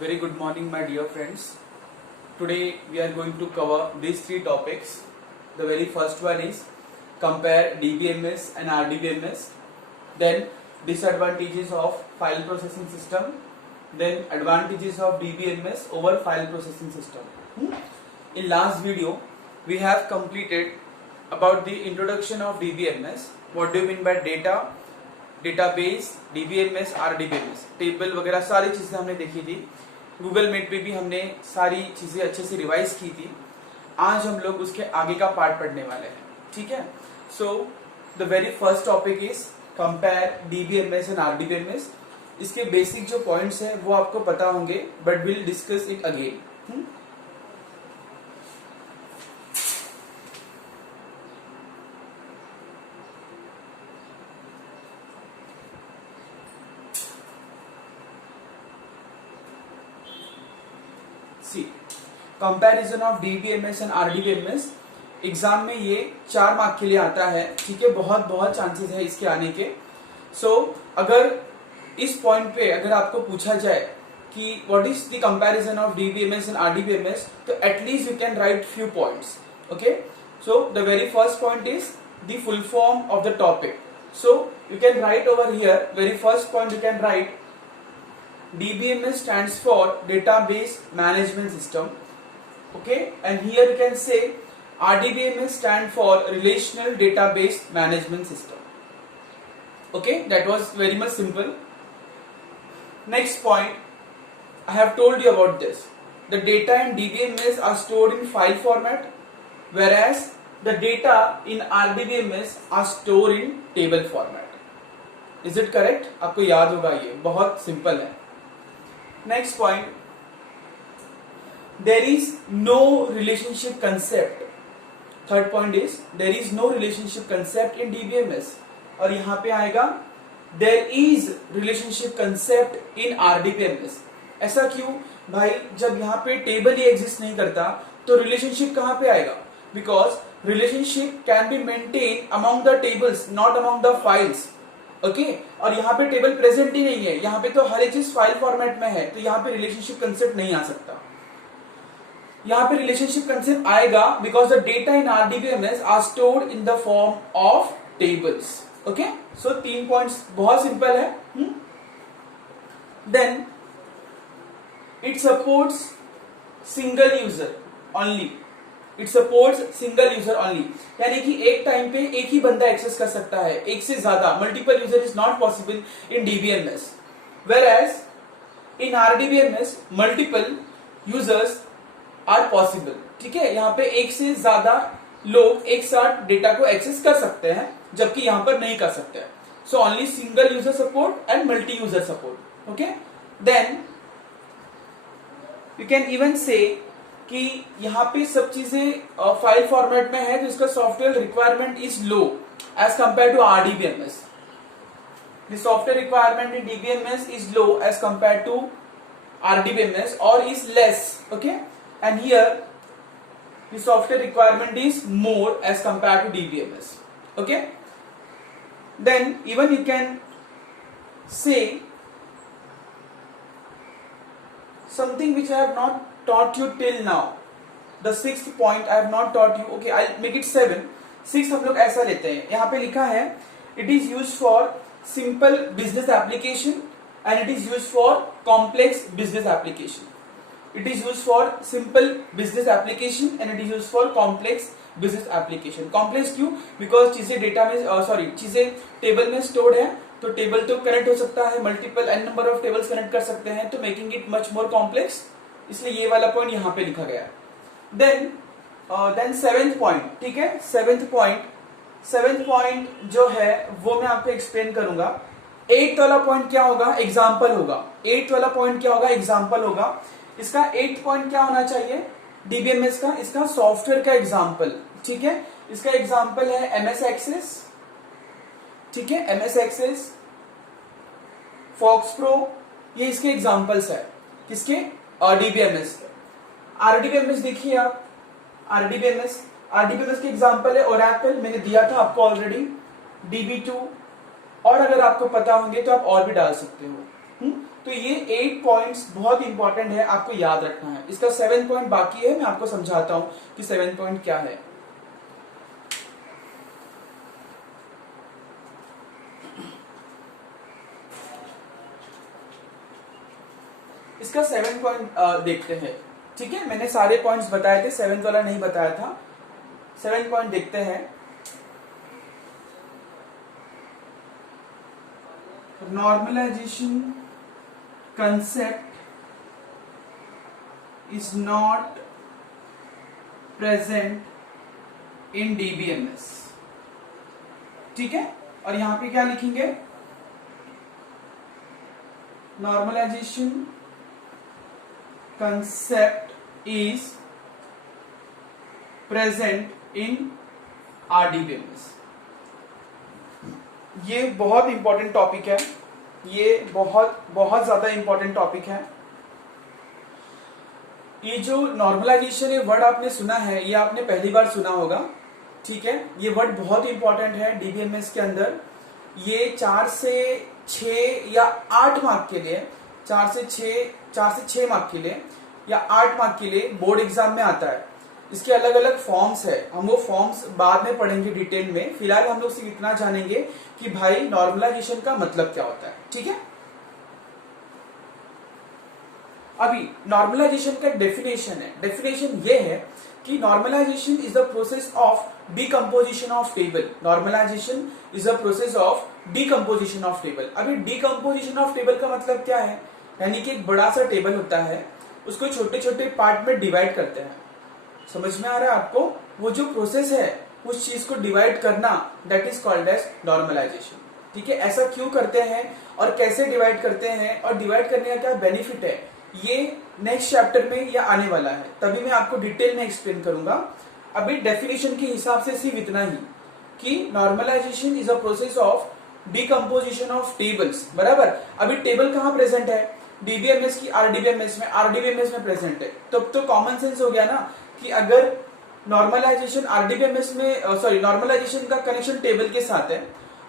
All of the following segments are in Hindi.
Very good morning, my dear friends. Today we are going to cover these three topics. The very first one is compare DBMS and RDBMS, then disadvantages of file processing system, then advantages of DBMS over file processing system. In last video, we have completed about the introduction of DBMS. What do you mean by data, database, DBMS, RDBMS, table वगैरह सारी चीजें हमने देखी थी. गूगल मीट पे भी हमने सारी चीजें अच्छे से रिवाइज की थी. आज हम लोग उसके आगे का पार्ट पढ़ने वाले हैं. ठीक है. So the very first topic is compare DBMS and RDBMS. इसके बेसिक जो पॉइंट्स हैं वो आपको पता होंगे, but will discuss it again. See comparison of DBMS and RDBMS. Exam में ये 4 मार्क के लिए आता है. ठीक है. बहुत चांसेस है इसके आने के. सो अगर इस पॉइंट पे अगर आपको पूछा जाए कि what is the comparison of DBMS and RDBMS, तो at least you can write few points. Okay. So the very first point is the full form of the topic. So you can write over here. Very first point you can write DBMS stands for Database Management System. Okay, and here you can say RDBMS stand for Relational Database Management System. Okay, that was very much simple. Next point, I have told you about this. The data in DBMS are stored in file format, whereas the data in RDBMS are stored in table format. Is it correct? आपको याद होगा, ये बहुत सिंपल है. Next point, there is no relationship concept. Third point is there is no relationship concept in DBMS. और यहाँ पे आएगा there is relationship concept in RDBMS. ऐसा क्यों भाई? जब यहाँ पे टेबल ही एग्जिस्ट नहीं करता तो रिलेशनशिप कहाँ पे आएगा? Because relationship can be maintained among the tables, not among the files. Okay. और यहाँ पे टेबल प्रेजेंट ही नहीं है, यहाँ पे तो हर एक चीज फाइल फॉर्मेट में है, तो यहाँ पे रिलेशनशिप कंसेप्ट नहीं आ सकता. यहाँ पे रिलेशनशिप कंसेप्ट आएगा because the data in RDBMS are stored in the form of tables. Okay. So 3 points बहुत सिंपल है. Then it supports single user only. It supports single user only, यानी कि एक टाइम पे एक ही बंदा एक्सेस कर सकता है, एक से ज्यादा. Multiple user is not possible in DBMS, whereas in RDBMS multiple users are possible. ठीक है. यहाँ पे एक से ज्यादा लोग एक साथ डेटा को एक्सेस कर सकते हैं, जबकि यहाँ पर नहीं कर सकते. So only single user support and multi user support. Okay. Then you can even say कि यहाँ पे सब चीजें फाइल फॉर्मेट में है, तो इसका software requirement is low as compare to RDBMS. The software requirement in DBMS is low as compare to RDBMS और is less. Okay. And here the software requirement is more as compare to DBMS. Okay. Then even you can say something which I have not taught you till now. The 6th point I have not taught you. Okay, I'll make it 7. 6 हम लोग ऐसा लेते हैं. यहाँ पे लिखा है it is used for simple business application and it is used for complex business application. It is used for simple business application and it is used for complex business application. Complex क्यों? Because चीजें डेटा में चीजें टेबल में स्टोर्ड है, तो टेबल तो कनेक्ट हो सकता है, multiple n number of tables connect कर सकते हैं, तो making it much more complex. इसलिए ये वाला पॉइंट यहाँ पे लिखा गया. देन 7th पॉइंट. ठीक है. 7th पॉइंट जो है वो मैं आपको एक्सप्लेन करूंगा. 8th वाला पॉइंट क्या होगा? एग्जाम्पल होगा. 8th वाला पॉइंट क्या होगा? एग्जाम्पल होगा. इसका 8th पॉइंट क्या होना चाहिए DBMS का? इसका सॉफ्टवेयर का एग्जाम्पल. ठीक है. इसका एग्जाम्पल है MS Access. ठीक है. MS Access, Fox Pro, ये इसके एग्जाम्पल्स है. किसके? DBMS. RDBMS देखिए आप. RDBMS के एग्जाम्पल है Oracle, मैंने दिया था आपको ऑलरेडी. DB2, और अगर आपको पता होंगे तो आप और भी डाल सकते हो. तो ये 8 पॉइंट्स बहुत इंपॉर्टेंट है, आपको याद रखना है। इसका 7 पॉइंट बाकी है, मैं आपको समझाता हूं कि 7 पॉइंट क्या है। इसका 7 पॉइंट देखते हैं, ठीक है। मैंने सारे पॉइंट्स बताए थे, 7th वाला नहीं बताया था। 7 पॉइंट देखते हैं। Normalization concept is not present in DBMS, ठीक है। और यहां पे क्या लिखेंगे, normalisation concept is present in RDBMS। ये बहुत इंपॉर्टेंट टॉपिक है, ये बहुत बहुत ज्यादा इंपॉर्टेंट टॉपिक है। ये जो नॉर्मलाइजेशन ये वर्ड आपने सुना है, ये आपने पहली बार सुना होगा, ठीक है। ये वर्ड बहुत इंपॉर्टेंट है डीबीएमएस के अंदर। ये 4 से 6 या 8 मार्क के लिए, 4 से 6 मार्क के लिए या 8 मार्क के लिए बोर्ड एग्जाम में आता है। इसके अलग अलग फॉर्म्स है, हम वो फॉर्म्स बाद में पढ़ेंगे डिटेल में। फिलहाल हम लोग सिर्फ इतना जानेंगे कि भाई नॉर्मलाइजेशन का मतलब क्या होता है, ठीक है। अभी नॉर्मलाइजेशन का डेफिनेशन है। डेफिनेशन ये है कि normalization is the process of decomposition of table. Normalization is the process of decomposition of table. अभी डीकंपोजिशन ऑफ टेबल का मतलब क्या है, यानी कि एक बड़ा सा टेबल होता है, उसको छोटे छोटे पार्ट में डिवाइड करते हैं। समझ में आ रहा है आपको, वो जो प्रोसेस है उस चीज को डिवाइड करना, that is called as normalization, ठीक है। ऐसा क्यों करते हैं और कैसे डिवाइड करते हैं और डिवाइड करने का क्या बेनिफिट है, ये नेक्स्ट चैप्टर में या आने वाला है, तभी मैं आपको डिटेल में एक्सप्लेन करूंगा। अभी डेफिनेशन के हिसाब से सिर्फ इतना ही कि normalization is a process of decomposition of tables, बराबर। अभी टेबल कहां प्रेजेंट है, डीबीएमएस की आरडीबीएमएस में, आरडीबीएमएस में प्रेजेंट है। तो कॉमन सेंस हो गया ना कि अगर नॉर्मलाइजेशन आरडीबीएमएस में, सॉरी, नॉर्मलाइजेशन का कनेक्शन टेबल के साथ है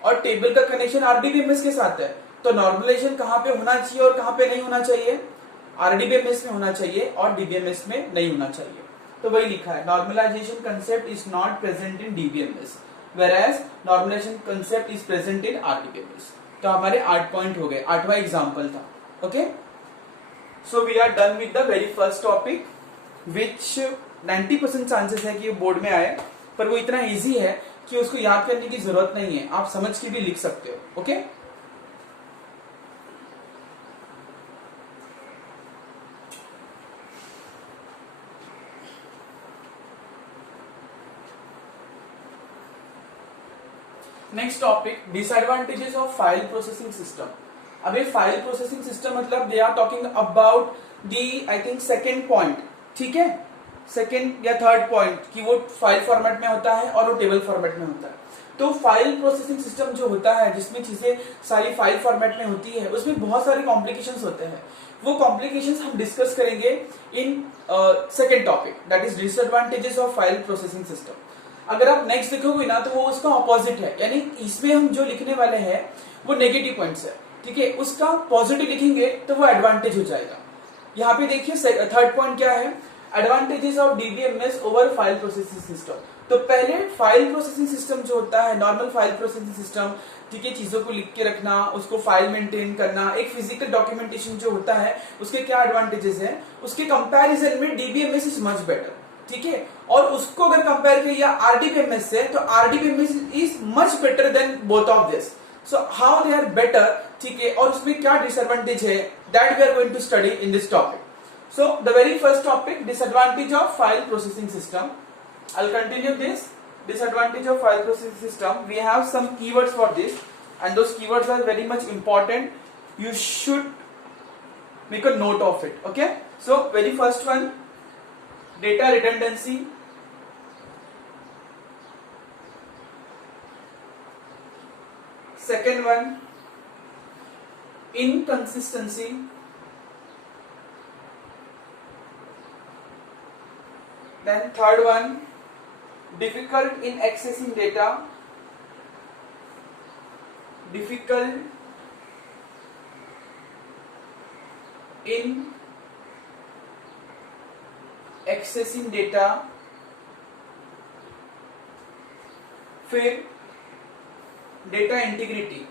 और टेबल का कनेक्शन आरडीबीएमएस के साथ है, तो नॉर्मलाइजेशन कहां पे होना चाहिए और कहां पे नहीं होना चाहिए, आरडीबीएमएस में होना चाहिए और डीबीएमएस में नहीं होना चाहिए। तो वही लिखा है, normalization concept is not present in DBMS whereas normalization concept is present in RDBMS. तो हमारे 8 पॉइंट हो गए, 8वां एग्जांपल था। Okay, so we are done with the very first topic which 90% chances है कि ये बोर्ड में आए, पर वो इतना इजी है कि उसको याद करने की जरूरत नहीं है, आप समझ के भी लिख सकते हो। Okay, next topic, disadvantages of file processing system. अभी फाइल प्रोसेसिंग सिस्टम मतलब they are talking about the, I think, second point, ठीक है, सेकेंड या थर्ड पॉइंट, कि वो फाइल फॉर्मेट में होता है और वो टेबल फॉर्मेट में होता है। तो फाइल प्रोसेसिंग सिस्टम जो होता है, जिसमें चीजें सारी फाइल फॉर्मेट में होती है, उसमें बहुत सारे कॉम्प्लिकेशंस होते हैं। वो कॉम्प्लिकेशंस हम डिस्कस करेंगे in second topic, that is disadvantages of file processing system. अगर आप नेक्स्ट देखोगे ना तो वो उसका ऑपोजिट है, यानी इसमें हम जो लिखने वाले हैं वो नेगेटिव पॉइंट्स है, ठीक है। उसका पॉजिटिव लिखेंगे तो वो एडवांटेज हो जाएगा। यहाँ पे देखिए थर्ड पॉइंट क्या है, advantages of DBMS over file processing system. तो पहले फाइल प्रोसेसिंग सिस्टम जो होता है, नॉर्मल फाइल प्रोसेसिंग सिस्टम, ठीक है, चीजों को लिख के रखना, उसको फाइल मेंटेन करना, एक फिजिकल डॉक्यूमेंटेशन जो होता है, उसके क्या एडवांटेजेस है, उसके कंपैरिजन में डीबीएमएस इज मच बेटर, ठीक है। और उसको अगर कंपेयर किया आरडीबीएमएस से, तो RDBMS is much better than both of this. So how they are better, ठीक है, और उसमें क्या डिसएडवांटेज है, that we are going to study in this topic. So the very first topic, disadvantage of file processing system. I'll continue this. Disadvantage of file processing system. We have some keywords for this, and those keywords are very much important. You should make a note of it. Okay. So very first one, data redundancy. Second one, inconsistency. Then third one, difficult in accessing data. Difficult in accessing data, फिर डेटा इंटीग्रिटी।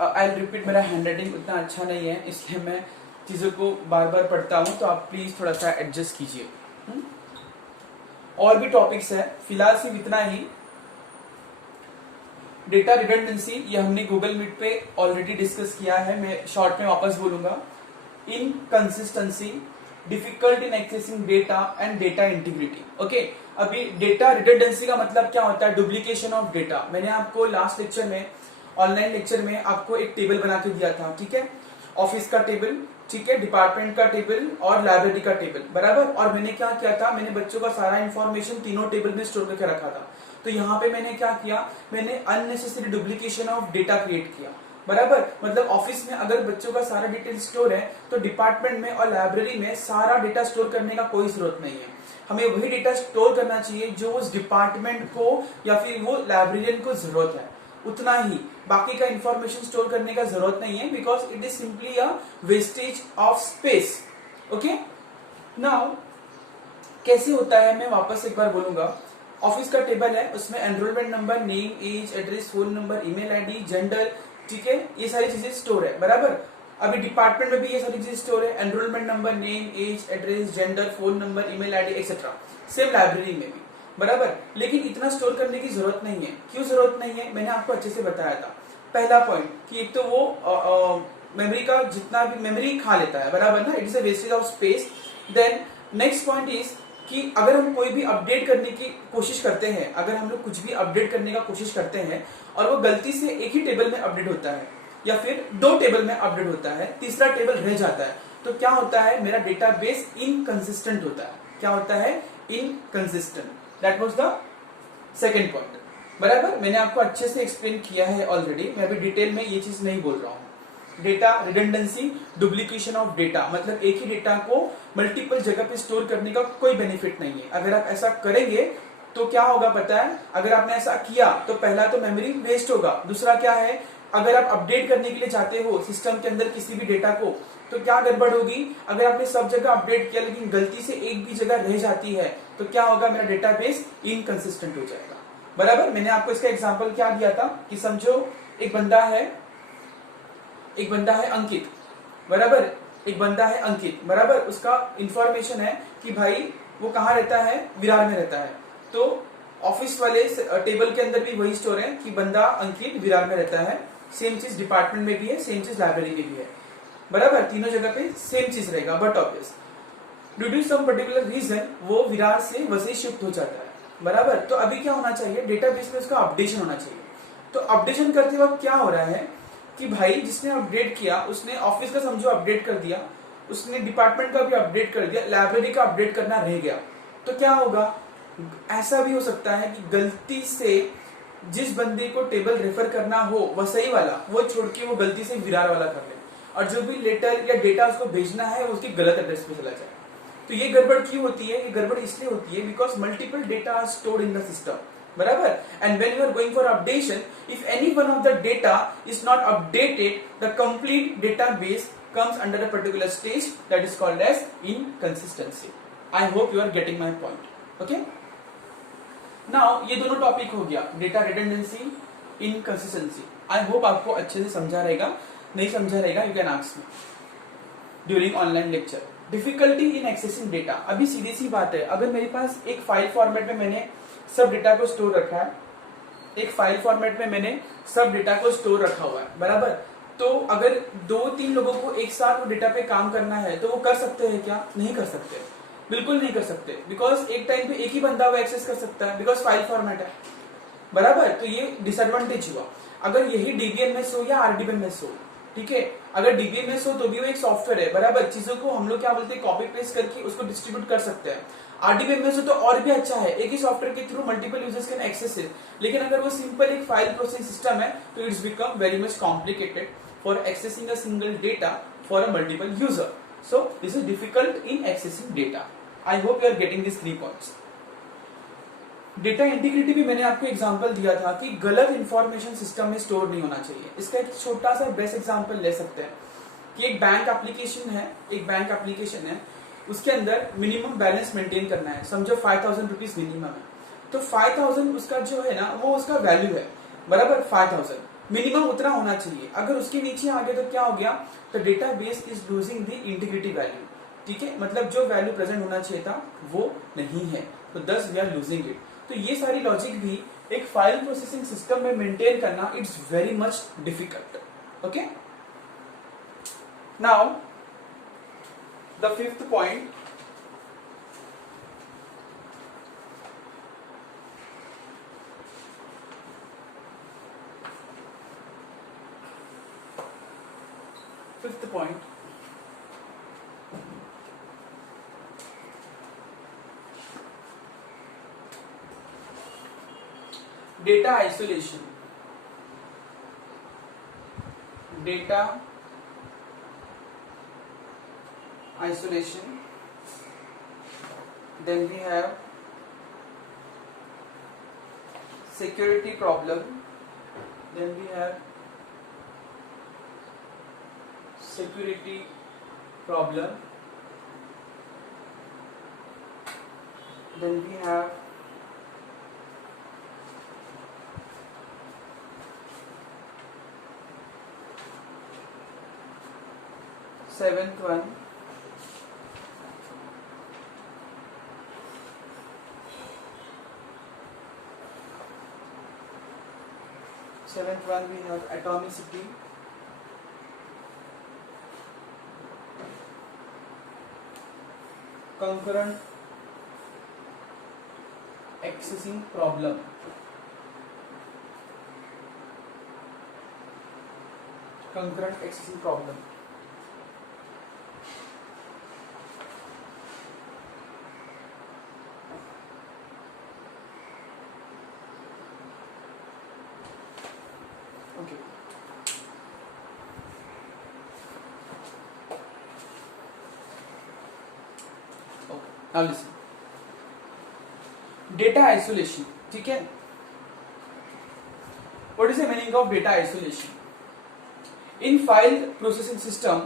आई रिपीट, मेरा हैंडराइटिंग उतना अच्छा नहीं है इसलिए मैं चीजों को बार बार पढ़ता हूं, तो आप प्लीज थोड़ा सा एडजस्ट कीजिए। और भी टॉपिक्स है, फिलहाल सिर्फ इतना ही। डेटा रिडंडेंसी ये हमने गूगल मीट पे ऑलरेडी डिस्कस किया है, मैं शॉर्ट में वापस बोलूंगा। Inconsistency, difficult in accessing data and data integrity. Okay, अभी डेटा रिडंडेंसी का मतलब क्या होता है? Duplication of data. मैंने आपको लास्ट लेक्चर में, ऑनलाइन लेक्चर में आपको एक टेबल बना के दिया था, ठीक है, ऑफिस का टेबल, ठीक है, डिपार्टमेंट का टेबल और लाइब्रेरी का टेबल, बराबर। और मैंने क्या किया था, मैंने बच्चों का सारा इंफॉर्मेशन तीनों टेबल में स्टोर करके रखा था। तो यहाँ पे मैंने क्या किया, मैंने unnecessary duplication of data create किया, बराबर। मतलब ऑफिस में अगर बच्चों का सारा डिटेल स्टोर है, तो डिपार्टमेंट में और लाइब्रेरी में सारा डेटा स्टोर करने का कोई जरूरत नहीं है। हमें वही डेटा स्टोर करना चाहिए जो उस डिपार्टमेंट को या फिर वो लाइब्रेरियन को जरूरत है, उतना ही। बाकी का इंफॉर्मेशन स्टोर करने का जरूरत नहीं है, because it is simply a wastage of space. Okay, now कैसे होता है मैं वापस एक बार बोलूंगा। ऑफिस का टेबल है, उसमें enrolment number, name, age, address, phone number, email ID, gender, ठीक है, ये सारी चीजें स्टोर है, बराबर। अभी डिपार्टमेंट में भी ये सारी चीजें स्टोर है, enrolment number, name, age, address, gender, phone number, email ID etcetera. Same library में भी, बराबर। लेकिन इतना स्टोर करने की जरूरत नहीं है। क्यों जरूरत नहीं है? मैंने आपको अच्छे से बताया था। पहला पॉइंट कि एक तो वो मेमोरी का जितना भी मेमोरी खा लेता है, बराबर ना, it is a wastage of space. Then next point is कि अगर हम कोई भी अपडेट करने की कोशिश करते हैं, अगर हम लोग कुछ भी अपडेट करने का कोशिश करते हैं और वो गलती से एक ही टेबल में अपडेट होता है या फिर दो टेबल में अपडेट होता है, तीसरा टेबल रह जाता है, तो क्या होता है, मेरा डेटाबेस इनकंसिस्टेंट होता है। क्या होता है? Inconsistent. That was the second point, बराबर। मैंने आपको अच्छे से एक्सप्लेन किया है ऑलरेडी, मैं अभी डिटेल में ये चीज नहीं बोल रहा हूं। Data redundancy, duplication of data, मतलब एक ही डेटा को मल्टीपल जगह पे स्टोर करने का कोई बेनिफिट नहीं है। अगर आप ऐसा करेंगे तो क्या होगा पता है? अगर आपने ऐसा किया तो पहला तो मेमोरी वेस्ट होगा, दूसरा क्या है, अगर आप अपडेट करने के लिए चाहते हो सिस्टम के अंदर किसी भी डेटा को, तो क्या गड़बड़ होगी? अगर आपने सब जगह अपडेट किया लेकिन गलती से एक भी जगह रह जाती है, तो क्या होगा, मेरा डेटाबेस इनकंसिस्टेंट हो जाएगा, बराबर। मैंने आपको इसका एग्जांपल क्या दिया था कि समझो एक बंदा है अंकित, बराबर। एक बंदा है अंकित, बराबर। उसका इंफॉर्मेशन है कि भाई वो कहाँ रहता है, विरार में रहता है। तो ऑफिस वाले टेबल के अंदर भी वही स्टोर है कि बंदा अंकित विरार में रहता है। सेम चीज डिपार्टमेंट में भी है, सेम चीज लाइब्रेरी में भी है, बराबर। तीनों जगह पे सेम चीज रहेगा, but obvious due to some particular reason वो विरार से वैसे शिफ्ट हो जाता है, बराबर। तो अभी क्या होना चाहिए, डेटाबेस में उसका अपडेशन होना चाहिए। तो अपडेशन करते वक्त क्या हो रहा है कि भाई जिसने अपडेट किया उसने ऑफिस का समझो अपडेट कर दिया, उसने डिपार्टमेंट का भी अपडेट कर दिया, लाइब्रेरी का अपडेट करना रह गया। तो क्या होगा, ऐसा भी हो सकता है कि गलती से जिस बंदे को टेबल रेफर करना हो वसई वाला, वो छोड़ के वो गलती से विरार वाला कर ले, और जो भी लेटर या डेटा उसको भेजना है उसकी गलत एड्रेस पे चला जाए। तो ये गड़बड़ क्यों होती है? ये गड़बड़ इसलिए होती है because multiple data are stored in the system, बराबर। And when you are going for updation, if any one of the data is not updated, the complete database comes under a particular stage that is called as inconsistency. I hope you are getting my point. Okay? Now ये दोनों टॉपिक हो गया, data redundancy, inconsistency. I hope आपको अच्छे से समझा रहेगा, नहीं समझा रहेगा you can ask me during online lecture. Difficulty in accessing data, अभी सीधी सी बात है, अगर मेरे पास एक फाइल फॉर्मेट में मैंने सब डेटा को स्टोर रखा है, एक फाइल फॉर्मेट में मैंने सब डेटा को स्टोर रखा हुआ है, बराबर। तो अगर 2-3 लोगों को एक साथ वो डेटा पे काम करना है तो वो कर सकते हैं क्या? नहीं कर सकते, बिल्कुल नहीं कर सकते, बिकॉज एक टाइम पे एक ही बंदा वो एक्सेस कर सकता है, बिकॉज फाइल फॉर्मेट है, बराबर। तो ये डिसएडवांटेज हुआ। अगर यही डीबीएमएस हो या आरडीबीएमएस हो, ठीक है, अगर डीबीएमएस हो तो भी वो एक सॉफ्टवेयर है, बराबर। चीजों को हम लोग क्या बोलते हैं, कॉपी पेस्ट करके उसको डिस्ट्रीब्यूट कर सकते हैं। आरडीबीएमएस हो तो और भी अच्छा है, एक ही सॉफ्टवेयर के through multiple users can access it. लेकिन अगर वो सिंपल एक फाइल प्रोसेसिंग सिस्टम है तो it's become very much complicated for accessing a single data for a multiple user. So this is difficult in accessing data. I hope you are getting these 3 points. Data integrity भी मैंने आपको एग्जांपल दिया था कि गलत इंफॉर्मेशन सिस्टम में स्टोर नहीं होना चाहिए। इसका एक छोटा सा बेस्ट एग्जांपल ले सकते हैं कि एक बैंक एप्लीकेशन है, उसके अंदर मिनिमम बैलेंस मेंटेन करना है, समझो 5000 रुपीज मिनिमम है, तो 5000 उसका जो है ना वो उसका वैल्यू है, बराबर 5000 मिनिमम उतना होना चाहिए। अगर उसके नीचे आ गया तो क्या हो गया, तो data base is losing the integrity value, ठीक है, मतलब जो वैल्यू प्रेजेंट होना चाहिए था वो नहीं है, तो दस वी आर लूजिंग इट। तो ये सारी लॉजिक भी एक फाइल प्रोसेसिंग सिस्टम में मेंटेन करना it's very much difficult. Okay, now the fifth point, data isolation. Then we have security problem. Then we have seventh one, we have atomicity, concurrent accessing problem, Okay. Now listen. Data isolation, ठीक है? What is the meaning of data isolation? In file processing system,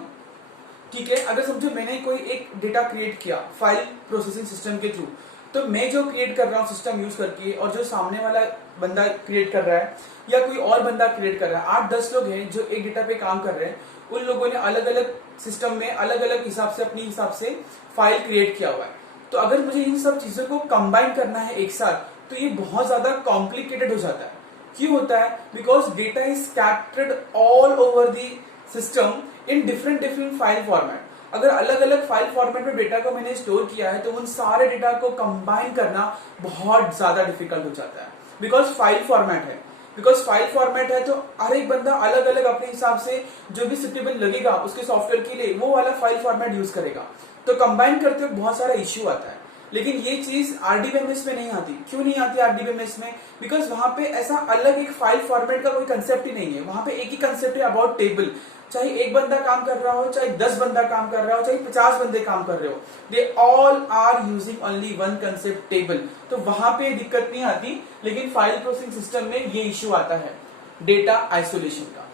ठीक है, अगर समझो मैंने कोई एक डेटा क्रिएट किया फाइल प्रोसेसिंग सिस्टम के थ्रू, तो मैं जो क्रिएट कर रहा हूँ सिस्टम यूज करके और जो सामने वाला बंदा क्रिएट कर रहा है या कोई और बंदा क्रिएट कर रहा है, 8-10 लोग हैं जो एक डेटा पे काम कर रहे हैं, उन लोगों ने अलग अलग सिस्टम में अलग अलग हिसाब से अपने हिसाब से फाइल क्रिएट किया हुआ है। तो अगर मुझे इन सब चीजों को कंबाइन करना है एक साथ, तो ये बहुत ज्यादा कॉम्प्लिकेटेड हो जाता है। क्यों होता है? Because data is scattered all over the system in different file format. अगर अलग अलग फाइल फॉर्मेट में डेटा को मैंने स्टोर किया है तो उन सारे डेटा को कंबाइन करना बहुत ज्यादा डिफिकल्ट हो जाता है, बिकॉज फाइल फॉर्मेट है तो हर एक बंदा अलग अलग अपने हिसाब से जो भी सुटेबल लगेगा उसके सॉफ्टवेयर के लिए वो वाला फाइल फॉर्मेट यूज करेगा, तो कंबाइन करते हुए बहुत सारा इश्यू आता है। लेकिन ये चीज आरडीबीएमएस में नहीं आती। क्यों नहीं आती आरडीबीएमएस में? बिकॉज वहां पे ऐसा अलग एक फाइल फॉर्मेट का कोई कंसेप्ट ही नहीं है। वहां पे एक ही कंसेप्ट है अबाउट टेबल। चाहे एक बंदा काम कर रहा हो, चाहे 10 बंदा काम कर रहा हो, चाहे 50 बंदे काम कर रहे हो, they all are using only one concept table. तो वहां पे दिक्कत नहीं आती, लेकिन फाइल प्रोसेसिंग सिस्टम में ये इश्यू आता है डेटा आइसोलेशन का।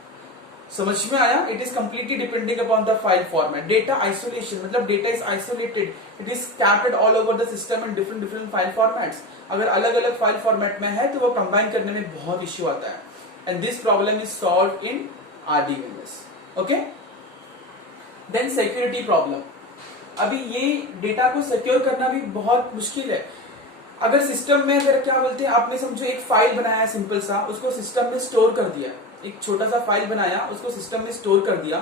समझ में आया? It is completely depending upon the file format. Data isolation मतलब data is isolated, it is scattered all over the system in different file formats. अगर अलग अलग फाइल फॉर्मेट में है तो वो कंबाइन करने में बहुत इश्यू आता है, and this problem is solved in RDBMS. Okay, then security problem. अभी ये डेटा को सिक्योर करना भी बहुत मुश्किल है। अगर सिस्टम में अगर क्या बोलते हैं, आपने समझो एक फाइल बनाया सिंपल सा, उसको सिस्टम में स्टोर कर दिया, एक छोटा सा फाइल बनाया उसको सिस्टम में स्टोर कर दिया,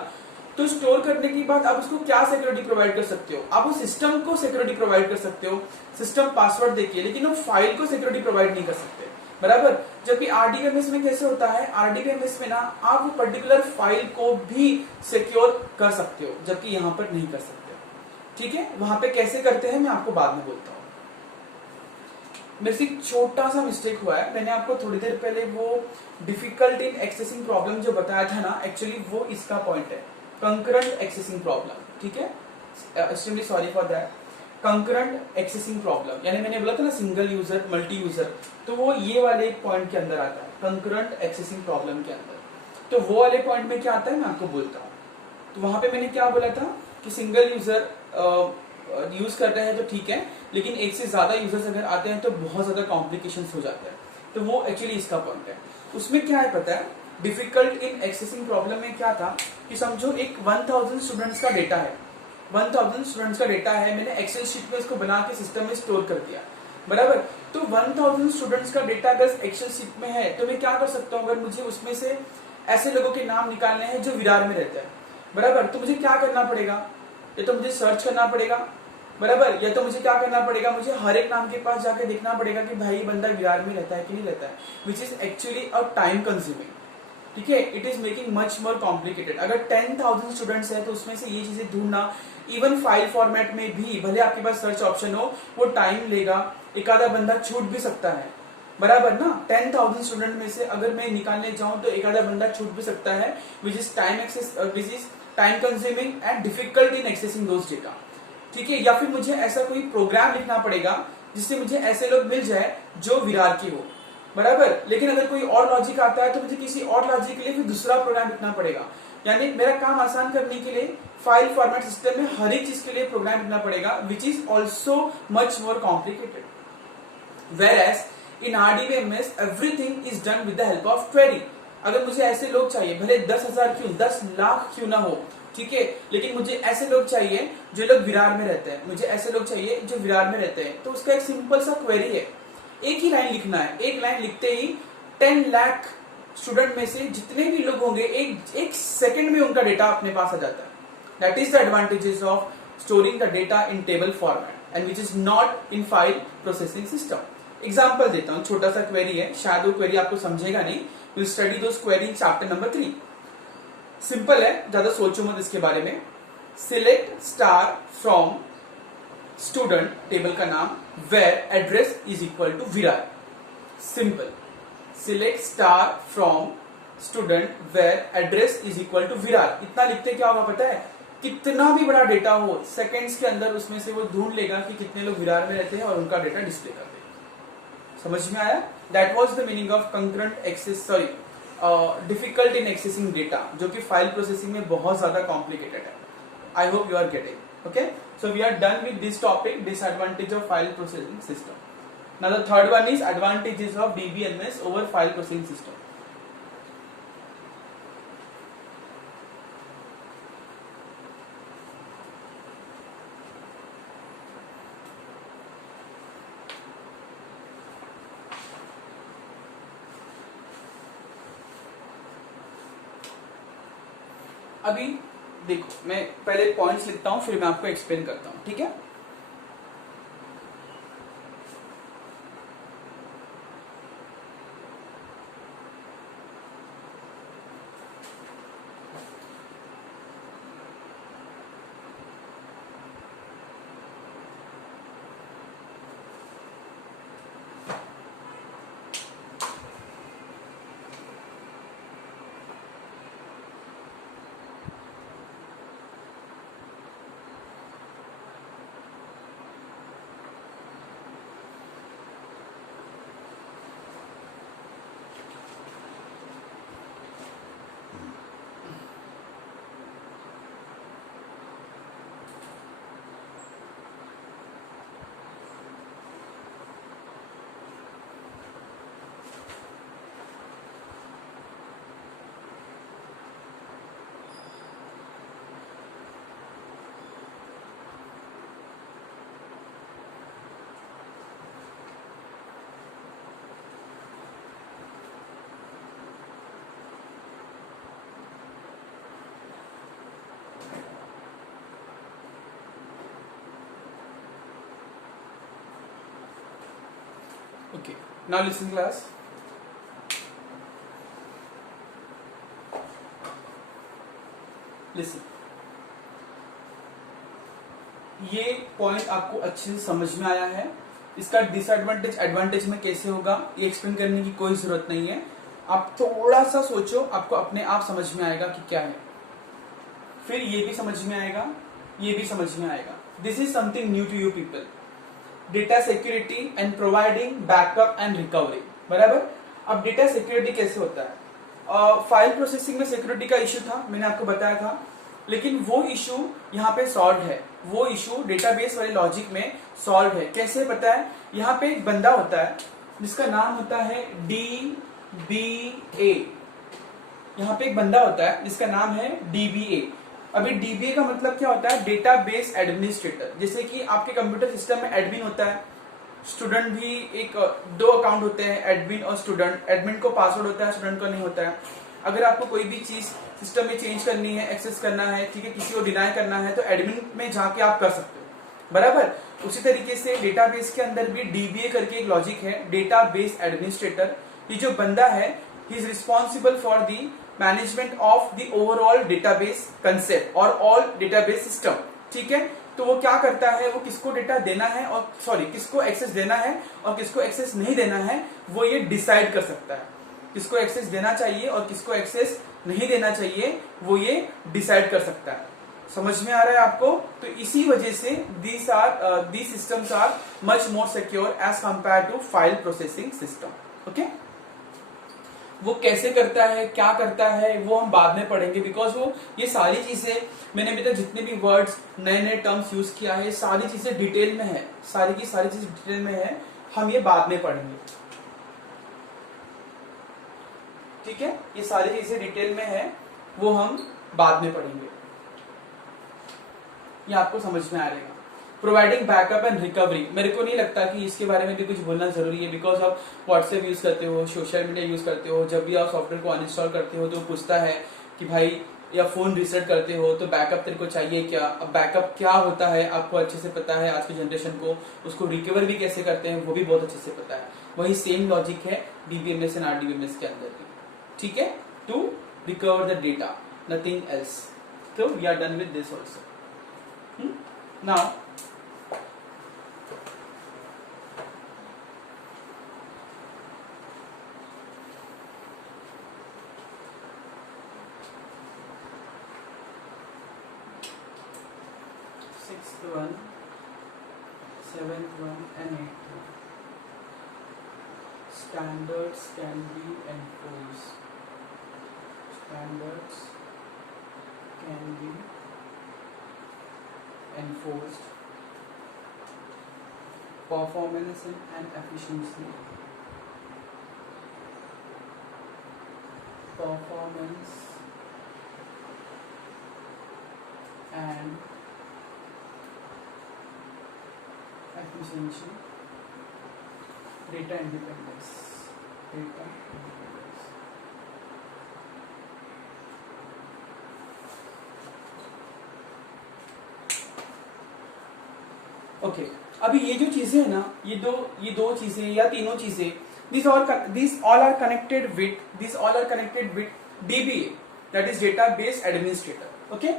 तो स्टोर करने के बाद आप उसको क्या सिक्योरिटी प्रोवाइड कर सकते हो? आप उस सिस्टम को सिक्योरिटी प्रोवाइड कर सकते हो, सिस्टम पासवर्ड देखिए, लेकिन वो फाइल को सिक्योरिटी प्रोवाइड नहीं कर सकते, बराबर। जबकि आरडीबीएमएस में कैसे होता है? आरडीबीएमएस में ना आप वो पर्टिकुलर फाइल को भी सिक्योर कर सकते हो, जबकि यहां पर नहीं कर सकते। ठीक है, वहां पे कैसे करते हैं मैं आपको बाद में बोलता हूं। मेरे से छोटा सा मिस्टेक हुआ है, मैंने आपको थोड़ी देर पहले वो डिफिकल्ट इन एक्सेसिंग प्रॉब्लम जो बताया था ना, एक्चुअली वो इसका पॉइंट है, कंकरेंट एक्सेसिंग प्रॉब्लम। ठीक है, extremely sorry for that. Concurrent accessing problem, यानी मैंने बोला था ना सिंगल यूजर मल्टी यूजर, तो वो ये वाले पॉइंट के अंदर आता है, कंकरेंट एक्सेसिंग प्रॉब्लम के अंदर। तो वो वाले पॉइंट में क्या आता है मैं आपको बोलता हूँ। तो वहां पे मैंने क्या बोला था कि सिंगल यूजर यूज करते हैं तो ठीक है, लेकिन एक से ज्यादा यूजर्स अगर आते हैं तो बहुत ज्यादा कॉम्प्लिकेशंस हो जाते हैं। तो वो एक्चुअली इसका पॉइंट है। उसमें क्या है पता है, डिफिकल्ट इन एक्सेसिंग प्रॉब्लम में क्या था कि समझो एक 1000 स्टूडेंट्स का डेटा है, 1000 स्टूडेंट्स का डेटा है, मैंने एक्सेल शीट में इसको बना के सिस्टम में स्टोर कर दिया, बराबर। तो 1000 स्टूडेंट्स का डेटा अगर एक्सेल शीट में है तो मैं क्या कर सकता हूँ, अगर मुझे उसमें से ऐसे लोगों के नाम निकालने हैं जो विरार में रहते हैं, बराबर, तो मुझे क्या करना पड़ेगा, या तो मुझे सर्च करना पड़ेगा, बराबर, या तो मुझे क्या करना पड़ेगा, मुझे हर एक नाम के पास जाके देखना पड़ेगा कि भाई बंदा विरार में रहता है कि नहीं रहता है, which is actually a time consuming, ठीक है। It is making much more complicated. अगर 10,000 स्टूडेंट्स है तो उसमें से ये चीजें ढूंढना, इवन फाइल फॉर्मेट में भी भले आपके पास सर्च ऑप्शन हो, वो टाइम लेगा, एक आधा बंदा छूट भी सकता है, बराबर ना। 10,000 स्टूडेंट में से अगर मैं निकालने जाऊं तो एक आधा बंदा छूट भी सकता है, which is time consuming and difficult in accessing those data, ठीक है। या फिर मुझे ऐसा कोई प्रोग्राम लिखना पड़ेगा जिससे मुझे ऐसे लोग मिल जाए जो विरार के हो, बराबर। लेकिन अगर कोई और लॉजिक आता है तो मुझे किसी और लॉजिक के लिए फिर दूसरा प्रोग्राम लिखना पड़ेगा, यानी मेरा काम आसान करने के लिए फाइल फॉर्मेट सिस्टम में हर एक चीज के लिए प्रोग्राम लिखना पड़ेगा, which is also much more complicated. Whereas in RDBMS everything is done with the help of query। अगर मुझे ऐसे लोग चाहिए, भले 10,000 क्यों 10 लाख क्यों ना हो, ठीक है, लेकिन मुझे ऐसे लोग चाहिए जो लोग विरार में रहते हैं, मुझे ऐसे लोग चाहिए जो विरार में रहते हैं, तो उसका एक सिंपल सा क्वेरी है, एक ही लाइन लिखना है। एक लाइन लिखते ही 10 लाख स्टूडेंट में से जितने भी लोग होंगे एक सेकंड में उनका डेटा अपने पास आ जाता है। That is the advantages of storing the data in table format and which is not in file processing system. Example देता हूं, छोटा सा क्वेरी है, शायद वो क्वेरी आपको समझेगा नहीं। Will study those query in chapter number 3। Simple है, ज्यादा सोचो मत इसके बारे में। Select star from student, table का नाम, where address is equal to Virar. Simple, select star from student where address is equal to Virar. इतना लिखते क्या होगा पता है, कितना भी बड़ा डेटा हो सेकेंड्स के अंदर उसमें से वो ढूंढ लेगा कि कितने लोग विरार में रहते हैं और उनका डेटा डिस्प्ले कर देगा। समझ में आया? That was the meaning of concurrent access, sorry difficult in accessing data, जो कि फाइल प्रोसेसिंग में बहुत ज्यादा कॉम्प्लिकेटेड है। I hope you are getting. Okay, so we are done with this topic, disadvantage of file processing system. Now the third one is advantages of DBMS over file processing system. अभी देखो, मैं पहले पॉइंट्स लिखता हूं फिर मैं आपको एक्सप्लेन करता हूं, ठीक है। Okay, now listen class. Listen. ये पॉइंट आपको अच्छे से समझ में आया है। इसका डिसएडवांटेज एडवांटेज में कैसे होगा ये एक्सप्लेन करने की कोई जरूरत नहीं है। आप थोड़ा सा सोचो, आपको अपने आप समझ में आएगा कि क्या है। फिर ये भी समझ में आएगा, ये भी समझ में आएगा। This is something new to you people, data security and providing backup and recovery, बराबर। अब डेटा सिक्योरिटी कैसे होता है? फाइल प्रोसेसिंग में सिक्योरिटी का इश्यू था, मैंने आपको बताया था, लेकिन वो इशू यहाँ पे सॉल्व है, वो इशू डेटाबेस वाले लॉजिक में सॉल्व है। कैसे पता है? यहाँ पे एक बंदा होता है जिसका नाम होता है DBA। यहाँ पे एक बंदा होता है जिसका नाम है DBA। अभी DBA का मतलब क्या होता है? Database administrator. जैसे कि आपके कंप्यूटर सिस्टम में एडमिन होता है, स्टूडेंट भी एक दो अकाउंट होते हैं, एडमिन और स्टूडेंट। एडमिन को पासवर्ड होता है, स्टूडेंट को नहीं होता है। अगर आपको कोई भी चीज सिस्टम में चेंज करनी है, एक्सेस करना है, ठीक है, किसी को डिनाई करना है, तो एडमिन में जाके आप कर सकते हो, बराबर। उसी तरीके से डेटाबेस के अंदर भी DBA करके एक लॉजिक है, डेटाबेस एडमिनिस्ट्रेटर। ये जो बंदा है, he is responsible for the management of the overall database concept और ऑल डेटाबेस सिस्टम, ठीक है। तो वो क्या करता है? वो किसको डेटा देना है और किसको एक्सेस देना है और किसको एक्सेस नहीं देना है, वो ये डिसाइड कर सकता है। किसको एक्सेस देना चाहिए और किसको एक्सेस नहीं देना चाहिए, वो ये डिसाइड कर सकता है। समझ में आ रहा है आपको? तो इसी वजह से these systems are much more secure as compared to file processing system, okay. वो कैसे करता है, क्या करता है, वो हम बाद में पढ़ेंगे, बिकॉज वो ये सारी चीजें मैंने अभी तक जितने भी वर्ड्स नए नए टर्म्स यूज किया है, सारी चीजें डिटेल में है, सारी की सारी चीजें डिटेल में है, हम ये बाद में पढ़ेंगे, ठीक है। ये सारी चीजें डिटेल में है, वो हम बाद में पढ़ेंगे, ये आपको समझ में आ जाएगा। प्रोवाइडिंग बैकअप एंड रिकवरी, मेरे को नहीं लगता कि इसके बारे में भी कुछ बोलना जरूरी है, बिकॉज आप व्हाट्सएप यूज करते हो, सोशल मीडिया यूज करते हो, जब भी आप सॉफ्टवेयर को अनइंस्टॉल करते हो तो पूछता है कि भाई, या फोन रिसेट करते हो तो बैकअप तेरे को चाहिए क्या। अब बैकअप क्या होता है आपको अच्छे से पता है, आज की जनरेशन को उसको रिकवर भी कैसे करते हैं वो भी बहुत अच्छे से पता है। वही सेम लॉजिक है DBMS एंड RDBMS के अंदर भी, ठीक है, to recover the data, nothing else. तो we are done with this also. Now sixth one, seventh one and eighth one. Standards can be enforced. Standards can be enforced. Performance and efficiency. Performance and efficiency, data independence, data independence. Okay, अभी ये जो चीजें है ना, ये दो चीजें या तीनों चीजें, these all are connected with DBA, that is database administrator, okay।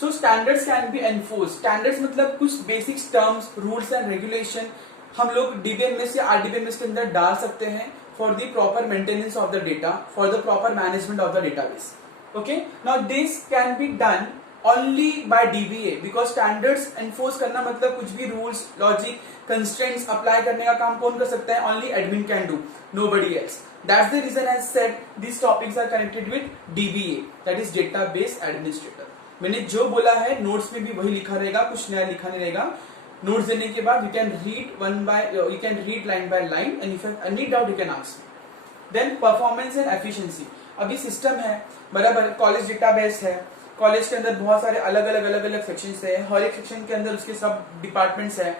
So standards can be enforced. Standards मतलब कुछ basic terms, rules and regulation हम लोग DBMS या RDBMS के अंदर डाल सकते हैं for the proper maintenance of the data, for the proper management of the database. Okay? Now this can be done only by DBA because standards enforce करना मतलब कुछ भी rules, logic, constraints apply करने का काम कौन कर सकता है? Only admin can do, nobody else. That's the reason I said these topics are connected with DBA, that is database administrator. मैंने जो बोला है नोट्स में भी वही लिखा रहेगा, कुछ नया लिखा नहीं रहेगा। नोट्स देने के बाद you can read line by line and if you have any doubt you can ask me. Then performance and efficiency. अभी सिस्टम है, बराबर, कॉलेज डेटाबेस है, कॉलेज के अंदर बहुत सारे अलग अलग सेक्शंस है, हर एक सेक्शन के अंदर उसके सब डिपार्टमेंट्स है,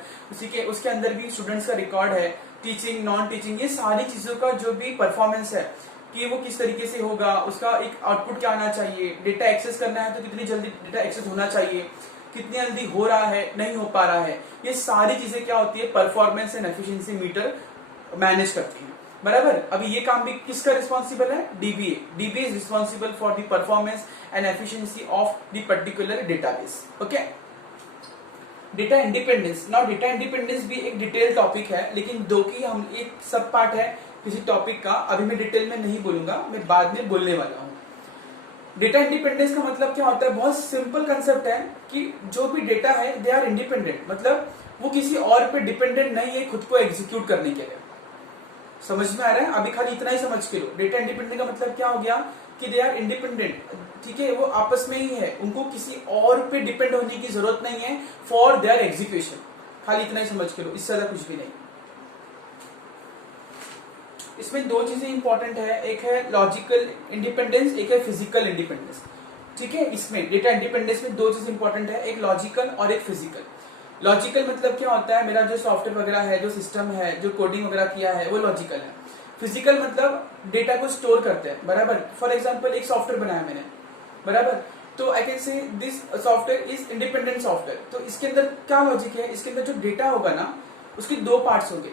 उसके अंदर भी स्टूडेंट्स का रिकॉर्ड है, टीचिंग, नॉन टीचिंग, ये सारी चीजों का जो भी परफॉर्मेंस है कि वो किस तरीके से होगा, उसका एक आउटपुट क्या आना चाहिए, डेटा एक्सेस करना है तो कितनी जल्दी डेटा एक्सेस होना चाहिए, कितनी जल्दी हो रहा है, नहीं हो पा रहा है, ये सारी चीजें क्या होती है? Performance and efficiency meter manage करती है, बराबर। अभी ये काम भी किसका रिस्पॉन्सिबल है? DBA is responsible for the performance and efficiency of the particular database, okay. Data independence, now data independence भी एक डिटेल टॉपिक है, लेकिन दो की हम एक सब पार्ट है किसी टॉपिक का, अभी मैं डिटेल में नहीं बोलूंगा, मैं बाद में बोलने वाला हूं। डेटा इंडिपेंडेंस का मतलब क्या होता है, बहुत सिंपल कंसेप्ट है कि जो भी डेटा है दे आर इंडिपेंडेंट, मतलब वो किसी और पे डिपेंडेंट नहीं है खुद को एग्जीक्यूट करने के लिए। समझ में आ रहा है? अभी खाली इतना ही समझ के लो। डेटा इंडिपेंडेंट का मतलब क्या हो गया कि दे आर इंडिपेंडेंट, ठीक है, वो आपस में ही है, उनको किसी और पे डिपेंड होने की जरूरत नहीं है फॉर देयर एग्जीक्यूशन। खाली इतना ही समझ के लो, इससे ज्यादा कुछ भी नहीं। इसमें दो चीजें इंपॉर्टेंट है, एक है लॉजिकल इंडिपेंडेंस, एक है फिजिकल इंडिपेंडेंस, ठीक है। इसमें डेटा इंडिपेंडेंस में दो चीज इंपॉर्टेंट है, एक लॉजिकल और एक फिजिकल। लॉजिकल मतलब क्या होता है, मेरा जो सॉफ्टवेयर वगैरह है, जो सिस्टम है, जो कोडिंग वगैरह किया है, वो लॉजिकल है। फिजिकल मतलब डेटा को स्टोर करते हैं, बराबर। फॉर एग्जाम्पल एक सॉफ्टवेयर बनाया मैंने, बराबर, तो I can say this software is independent software. तो इसके अंदर क्या लॉजिक है, इसके अंदर जो डेटा होगा ना उसके दो पार्ट्स होंगे,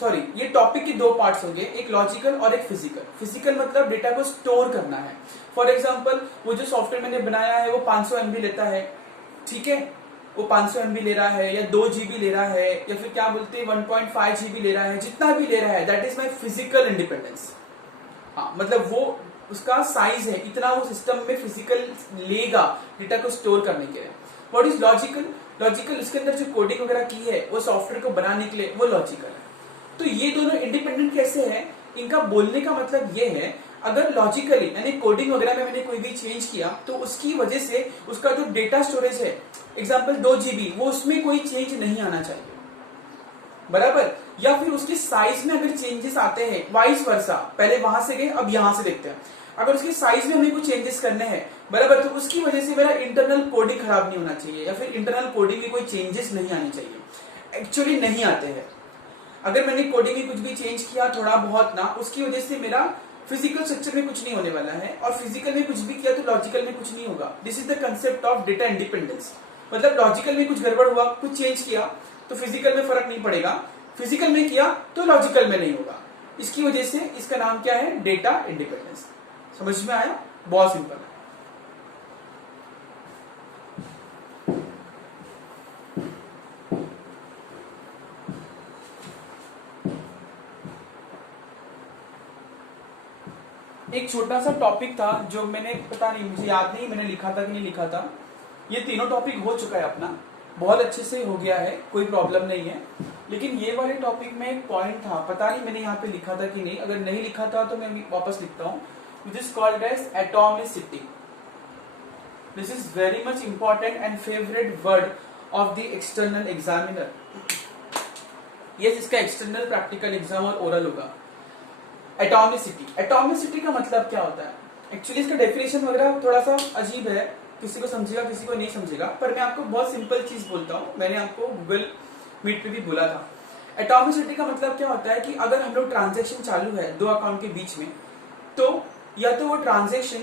सॉरी ये टॉपिक के दो पार्ट्स होंगे, एक लॉजिकल और एक फिजिकल। फिजिकल मतलब डेटा को स्टोर करना है। फॉर एग्जाम्पल वो जो सॉफ्टवेयर मैंने बनाया है वो 500 MB लेता है, ठीक है, वो 500 MB ले रहा है या 2 GB ले रहा है या फिर क्या बोलते हैं 1.5 GB ले रहा है, जितना भी ले रहा है that is my physical independence. हाँ, मतलब वो उसका साइज है, इतना वो सिस्टम में फिजिकल लेगा डेटा को स्टोर करने के लिए। What is logical? लॉजिकल उसके अंदर जो कोडिंग वगैरह की है वो सॉफ्टवेयर को बनाने के लिए, वो लॉजिकल है। तो ये दोनों इंडिपेंडेंट कैसे हैं, इनका बोलने का मतलब ये है, अगर लॉजिकली यानी कोडिंग वगैरह में मैंने कोई भी चेंज किया तो उसकी वजह से उसका जो डेटा स्टोरेज है, एग्जांपल 2 GB, वो उसमें कोई चेंज नहीं आना चाहिए, बराबर। या फिर उसके साइज में अगर चेंजेस आते हैं, वाइस वर्सा, पहले वहां से गए अब यहां से देखते हैं, अगर उसके साइज में हमें कुछ चेंजेस करने हैं, बराबर, तो उसकी वजह से मेरा इंटरनल कोडिंग खराब नहीं होना चाहिए या फिर इंटरनल कोडिंग में कोई चेंजेस नहीं आने चाहिए। एक्चुअली नहीं आते हैं। अगर मैंने कोडिंग में कुछ भी चेंज किया थोड़ा बहुत ना, उसकी वजह से मेरा फिजिकल स्ट्रक्चर में कुछ नहीं होने वाला है, और फिजिकल में कुछ भी किया तो लॉजिकल में कुछ नहीं होगा। This is the concept of data independence. मतलब लॉजिकल में कुछ गड़बड़ हुआ, कुछ चेंज किया तो फिजिकल में फर्क नहीं पड़ेगा, फिजिकल में किया तो लॉजिकल में नहीं होगा। इसकी वजह से इसका नाम क्या है, डेटा इंडिपेंडेंस। समझ में आया? बहुत सिंपल है। एक छोटा सा टॉपिक था जो मैंने, पता नहीं मुझे याद नहीं मैंने लिखा था कि नहीं लिखा था। ये तीनों टॉपिक हो चुका है अपना, बहुत अच्छे से हो गया है, कोई प्रॉब्लम नहीं है। लेकिन ये वाले टॉपिक में एक पॉइंट था, पता नहीं मैंने यहाँ पे लिखा था कि नहीं, अगर नहीं लिखा था तो मैं वापस लिखता हूँ, which is called as atomicity. This is very much important and favourite word of the external examiner. ये इसका एक्सटर्नल प्रैक्टिकल एग्जाम और ओरल होगा। एटॉमिसिटी, एटॉमिसिटी का मतलब क्या होता है? एक्चुअली इसका डेफिनेशन वगैरह थोड़ा सा अजीब है, किसी को समझेगा किसी को नहीं समझेगा, पर मैं आपको बहुत सिंपल चीज बोलता हूँ, मैंने आपको गूगल मीट पे भी बोला था। एटॉमिसिटी का मतलब क्या होता है कि अगर हम लोग ट्रांजेक्शन चालू है दो अकाउंट के बीच में, तो या तो वो ट्रांजेक्शन